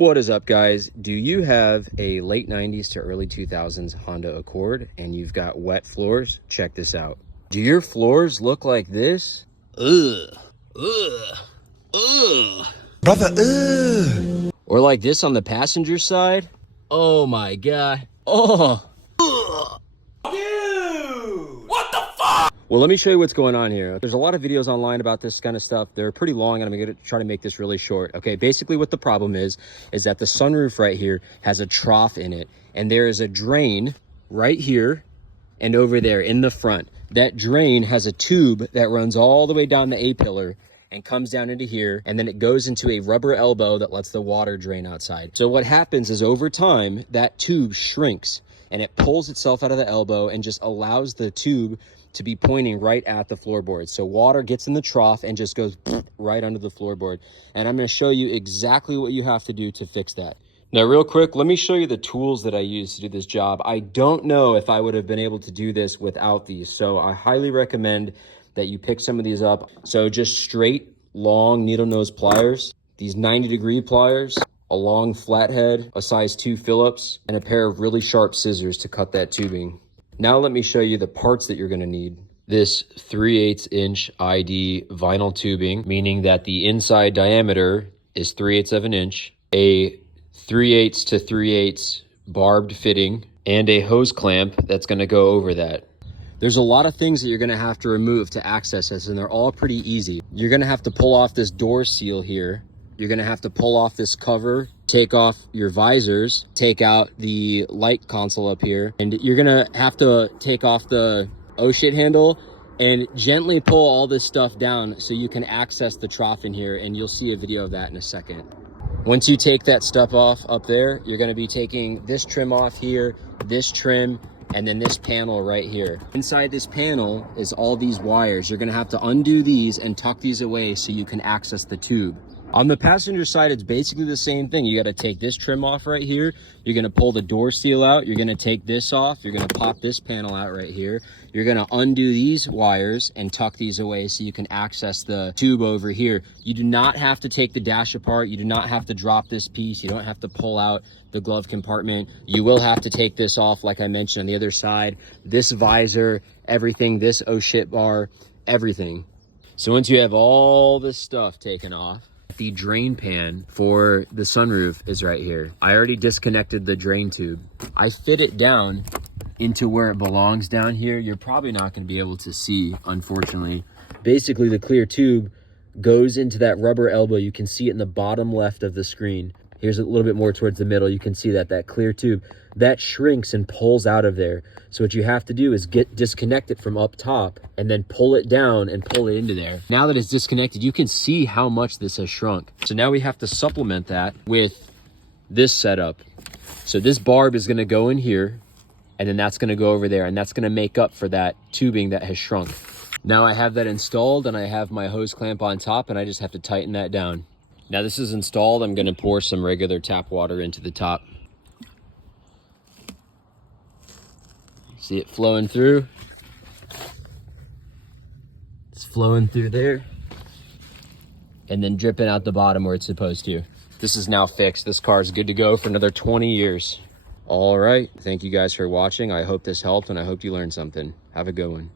What is up, guys? Do you have a late 90s to early 2000s Honda Accord and you've got wet floors? Check this out. Do your floors look like this? Ugh. Brother, ugh. Or like this on the passenger side? Oh my God. Oh. Dude, what the fuck? Well, let me show you what's going on here. There's a lot of videos online about this kind of stuff. They're pretty long, and I'm gonna try to make this really short. Okay, basically what the problem is that the sunroof right here has a trough in it, and there is a drain right here and over there in the front. That drain has a tube that runs all the way down the A-pillar and comes down into here, and then it goes into a rubber elbow that lets the water drain outside. So what happens is over time, that tube shrinks and it pulls itself out of the elbow and just allows the tube to be pointing right at the floorboard. So water gets in the trough and just goes right under the floorboard. And I'm gonna show you exactly what you have to do to fix that. Now, real quick, let me show you the tools that I use to do this job. I don't know if I would have been able to do this without these, so I highly recommend that you pick some of these up. So just straight, long needle nose pliers, these 90-degree pliers, a long flathead, a size 2 Phillips, and a pair of really sharp scissors to cut that tubing. Now let me show you the parts that you're gonna need. This 3/8 inch ID vinyl tubing, meaning that the inside diameter is 3/8 of an inch, a 3/8 to 3/8 barbed fitting, and a hose clamp that's gonna go over that. There's a lot of things that you're gonna have to remove to access this, and they're all pretty easy. You're gonna have to pull off this door seal here. You're gonna have to pull off this cover, take off your visors, take out the light console up here, and you're gonna have to take off the oh shit handle and gently pull all this stuff down so you can access the trough in here, and you'll see a video of that in a second. Once you take that stuff off up there, you're gonna be taking this trim off here, this trim, and then this panel right here. Inside this panel is all these wires. You're gonna have to undo these and tuck these away so you can access the tube. On the passenger side, it's basically the same thing. You gotta take this trim off right here. You're gonna pull the door seal out. You're gonna take this off. You're gonna pop this panel out right here. You're gonna undo these wires and tuck these away so you can access the tube over here. You do not have to take the dash apart. You do not have to drop this piece. You don't have to pull out the glove compartment. You will have to take this off, like I mentioned, on the other side. This visor, everything, this oh shit bar, everything. So once you have all this stuff taken off, the drain pan for the sunroof is right here. I already disconnected the drain tube. I fit it down into where it belongs down here. You're probably not going to be able to see, unfortunately. Basically, the clear tube goes into that rubber elbow. You can see it in the bottom left of the screen. Here's a little bit more towards the middle. You can see that clear tube that shrinks and pulls out of there. So what you have to do is disconnect it from up top and then pull it down and pull it into there. Now that it's disconnected, you can see how much this has shrunk. So now we have to supplement that with this setup. So this barb is gonna go in here, and then that's gonna go over there, and that's gonna make up for that tubing that has shrunk. Now I have that installed, and I have my hose clamp on top, and I just have to tighten that down. Now this is installed. I'm gonna pour some regular tap water into the top. See it flowing through? It's flowing through there. And then dripping out the bottom where it's supposed to. This is now fixed. This car is good to go for another 20 years. All right, thank you guys for watching. I hope this helped, and I hope you learned something. Have a good one.